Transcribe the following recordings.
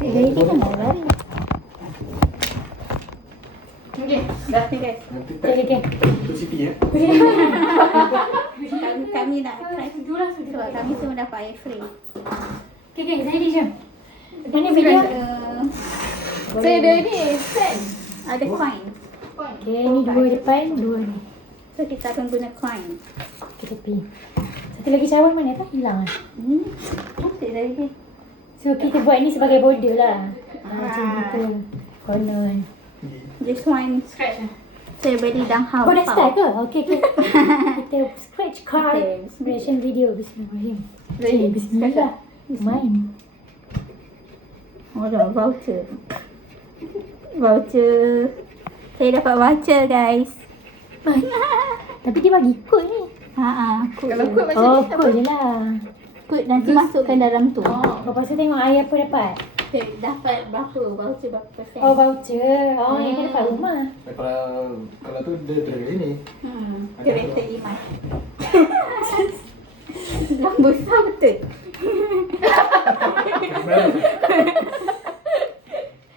Jadi kita nak lari. Okay, dah ni guys. Nanti Okay, okay. untuk Siti ya. Kami nak try sebab kami semua dapat air free. Okay, okay. Saya jom. Mana video? Saya ada ni, pen. Ada coin. Okay, ni dua depan, dua ni. So kita akan guna coin. Okay, tepi. Satu lagi cawan mana tak? Hilang lah. Cantik lagi. So, kita buat ni sebagai border lah. Macam kita. Konon. This one Scratch lah. saya beli dalam house. Oh, dah start ke? Okay, okay. Kita scratch card. Okay. Reaction video. Bismillahirrahmanirrahim. Ready? Bismillah. Main. Oh, dah voucher. Voucher. Saya dapat voucher guys. Tapi dia bagi kod ni. Kalau kod macam Oh, ni, kod je lah. Kod nanti masukkan dalam tu. Kau pasal tengok ayah apa dapat? Okay, dapat berapa? Voucher berapa persen? Oh, voucher. Oh, yang kau dapat rumah. Kalau tu dia dari sini. Kereta Iman. Dah besar betul.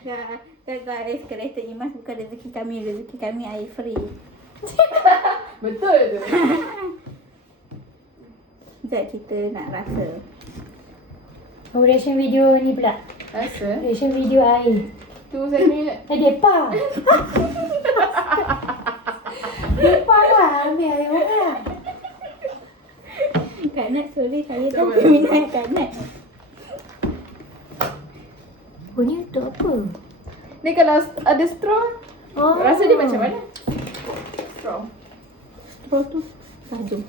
Ya guys, kereta Imas bukan rezeki kami air free. betul tu. Sekejap kita nak rasa. Oh, reaction video ni pula. Rasa? Reaction video air. Tu saya ni. Depa. Depa lah ambil air orang. Kak Nat, sorry saya tak Cuba. minat Kak Nat. Oh, ni untuk apa? Ni kalau ada straw, Oh. rasa dia macam mana? Straw. Straw tu satu.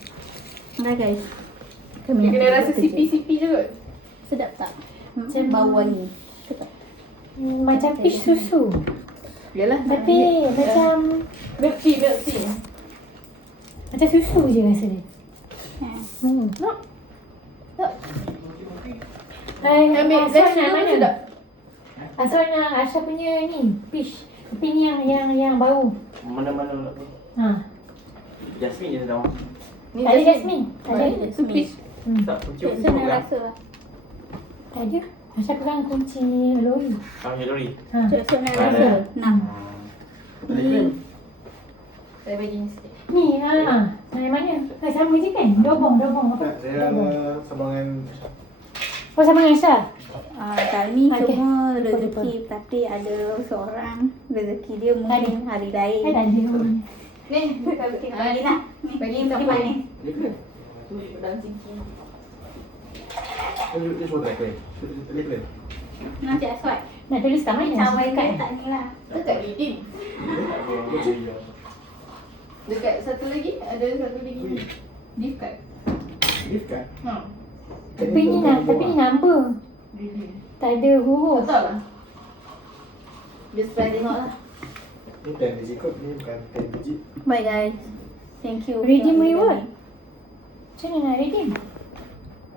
Dah guys. Dia kena rasa kerja. sipi-sipi je kot. Sedap tak? Macam bau wangi. Sedap. Macam fish susu. Yalah. Tapi macam milk tea. macam susu je rasa dia. Ha. No. Hai, Ambil Asal vegetable nak mana? sedap. Asal nak Asal punya ni, fish. Tapi ni yang bau. Mana-mana nak tu. Ha. Jasmine je sedang. Ni Tak ada jasmine. Tak ada. Tu fish. Tak, cium Saya nak kan? rasa lah. Tak ada. Asal pegang kunci lori. Kami lori. Ha. Saya nak Ada. rasa. Nah. Saya bagi ni sikit. Ni yang mana? Sama je kan? Dobong apa? Tak, saya sambungan Oh, sama dengan Syah? Kami Okay. semua Lupa, rezeki tapi ada seorang rezeki dia mungkin hari lain. Tak ada. Ni, Kalau kita bagi nak. Bagi Ni campur ni. dia kena. tu dalam singki. Dia semua tak kena. Dia kena. Nak cakap swat. Nak tulis tak mana? Cawan kat tak ni lah. Dekat reading. Dekat satu lagi, ada satu lagi. Gift card. Gift card. Ha. Tapi ni number. Reading. Tak ada huruf. Tak lah. Dia supply tengok lah. Ni 10 digit kot. Ni bukan 10 digit. Bye guys. Thank you. Redeem reward. Macam mana nak redeem?